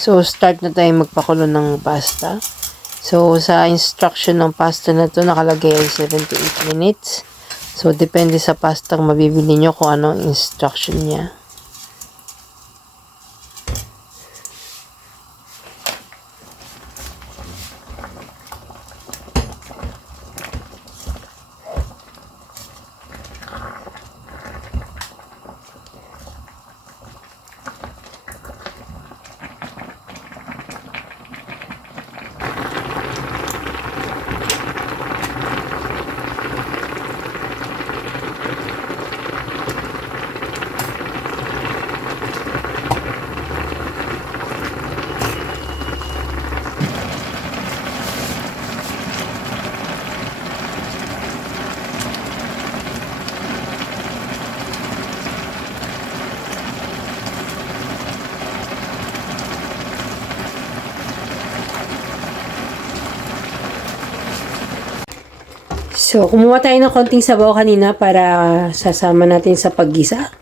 So, start na tayong magpakulo ng pasta. So, sa instruction ng pasta na to nakalagay ay 7 to 8 minutes. So, depende sa pasta ang mabibili nyo kung anong instruction niya. So, kumuha tayo ng konting sabaw kanina para sasama natin sa paggisa.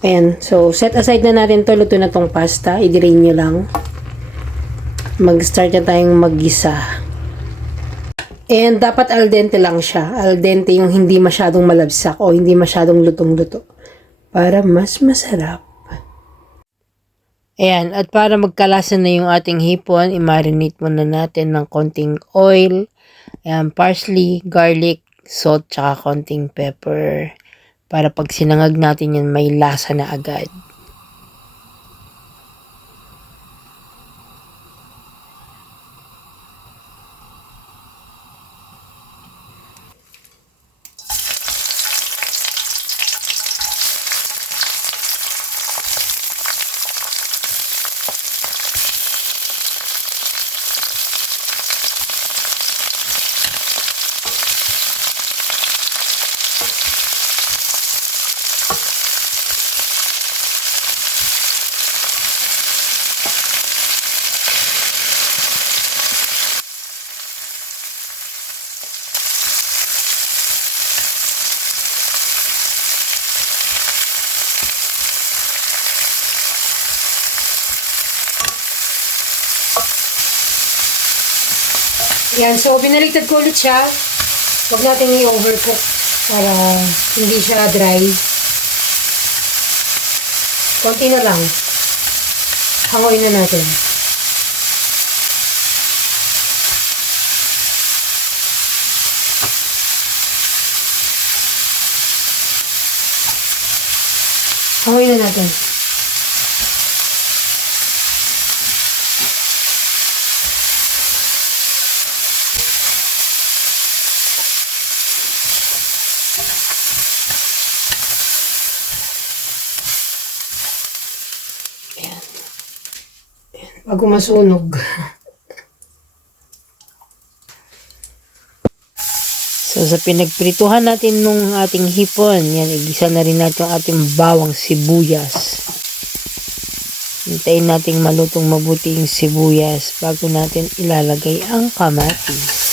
Ayan. So, set aside na natin to. Luto na tong pasta. I-drain nyo lang. Mag-start na tayong maggisa. And dapat al dente lang siya. Al dente yung hindi masyadong malabsak o hindi masyadong lutong-luto. Para mas masarap. Ayan. At para magkalasa na yung ating hipon, i-marinate muna natin ng konting oil. Ayan, parsley, garlic, salt, tsaka konting pepper. Para pag sinangag natin yan, may lasa na agad. Yan, so binaligtad ko ulit siya. Huwag natin i-overcook para hindi siya dry. Konti na lang. Hangoy na natin. Hangoy na natin. Bago masunog. So, sa pinagprituhan natin nung ating hipon, yan, igisa na rin natin ang ating bawang sibuyas. Hintayin natin malutong mabuti yung sibuyas bago natin ilalagay ang kamatis.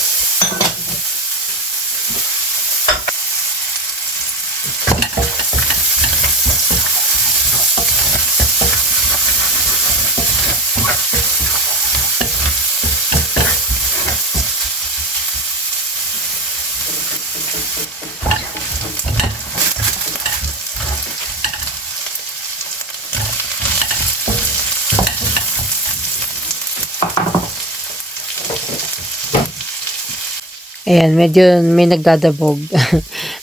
Ayan, medyo may nagdadabog.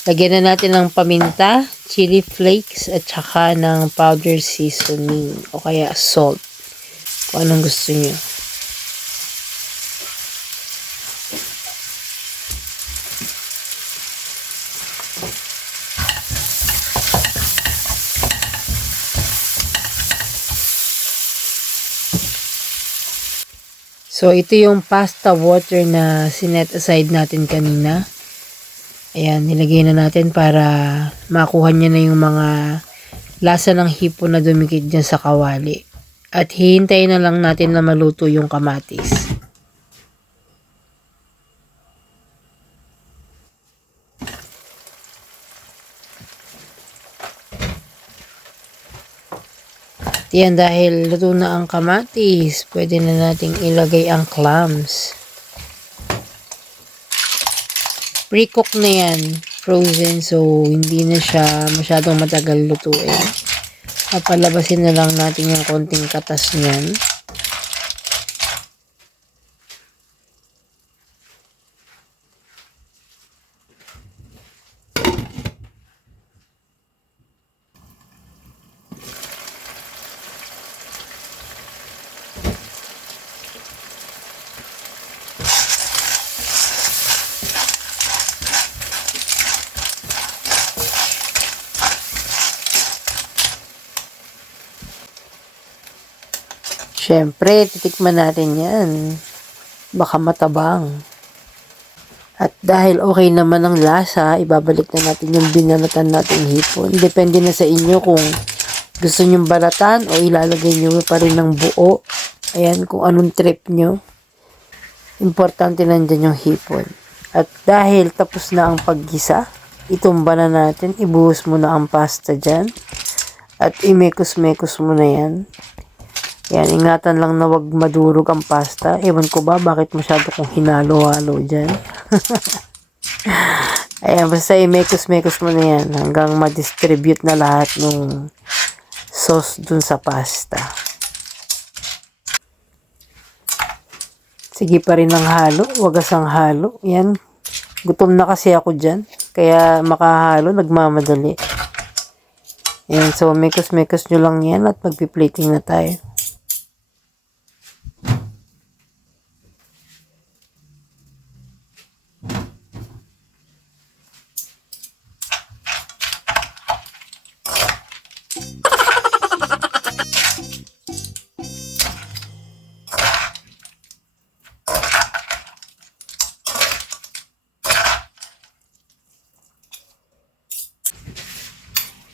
Lagyan na natin ng paminta, chili flakes, at saka ng powder seasoning o kaya salt. Kung anong gusto nyo. So, ito yung pasta water na sinet aside natin kanina. Ayan, nilagay na natin para makuha niya na yung mga lasa ng hipon na dumikit dyan sa kawali. At hihintayin na lang natin na maluto yung kamatis. Yan, dahil luto na ang kamatis, pwede na nating ilagay ang clams. Pre-cook na yan, frozen, so hindi na siya masyadong matagal lutuin. Papalabasin na lang natin yung konting katas niyan. Siyempre, titikman natin yan. Baka matabang. At dahil okay naman ang lasa, ibabalik na natin yung binalatan nating hipon. Depende na sa inyo kung gusto nyong balatan o ilalagay nyo pa rin ng buo. Ayan, kung anong trip nyo. Importante nandyan yung hipon. At dahil tapos na ang paggisa, itumba na natin. Ibuhos mo na ang pasta dyan. At imekos-mekos mo na yan. Yan, ingatan lang na wag madurog ang pasta. Ewan ko ba bakit masyado kong hinalo-halo dyan. Ayan, basta imekos-mekos mo na yan hanggang ma-distribute na lahat ng sauce dun sa pasta. Sige pa rin ang halo, wagas ang halo. Yan, gutom na kasi ako dyan. Kaya makahalo, nagmamadali. Yan, so mekos-mekos nyo lang yan at magpi-plating na tayo.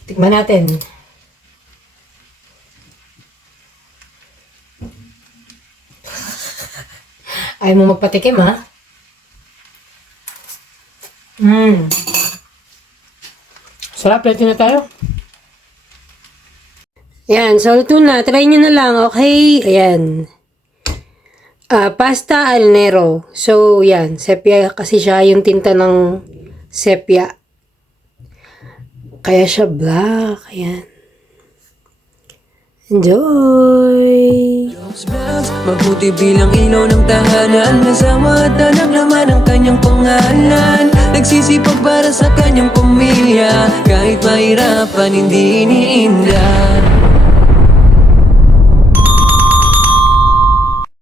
Tikman natin. Ayaw mo magpatikim, ha? Sarap, plato na tayo. Ayan, so ito na. Try nyo na lang, okay? Ayan. Pasta al nero. So, yan. Sepia kasi siya, yung tinta ng sepia. Kaya siya black. Ayan. Enjoy! Mabuti bilang ilaw ng tahanan, nasama at naglama ng kanyang pangalan. Nagsisipag para sa kanyang pamilya, kahit mahirapan hindi iniinda.